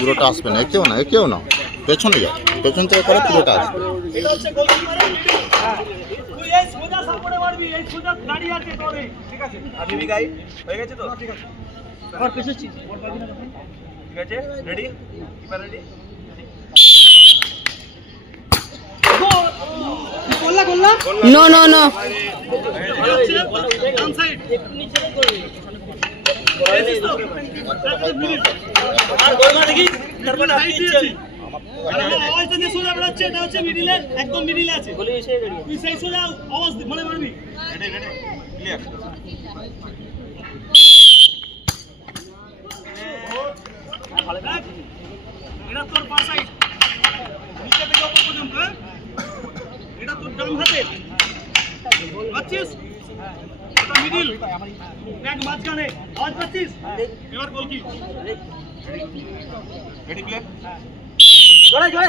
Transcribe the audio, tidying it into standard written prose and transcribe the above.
পুরোটা আসবে না, কেউ না, কেউ না, পেছনে যাও, পেছন থেকে করে পুরোটা আসবে। নো নো নো একদম মিডিলে আছে তুই সেই সোজা আওয়াজ মানে মারবি এটা তোর পাশ সাইড নিচে থেকে উপর পর্যন্ত এটা তোর ডান হাতে পাচ্ছিস এটা মিডিল ব্যাক মাঝখানে আওয়াজ পাচ্ছিস এবার বল কি রেডি প্লে জোরে জোরে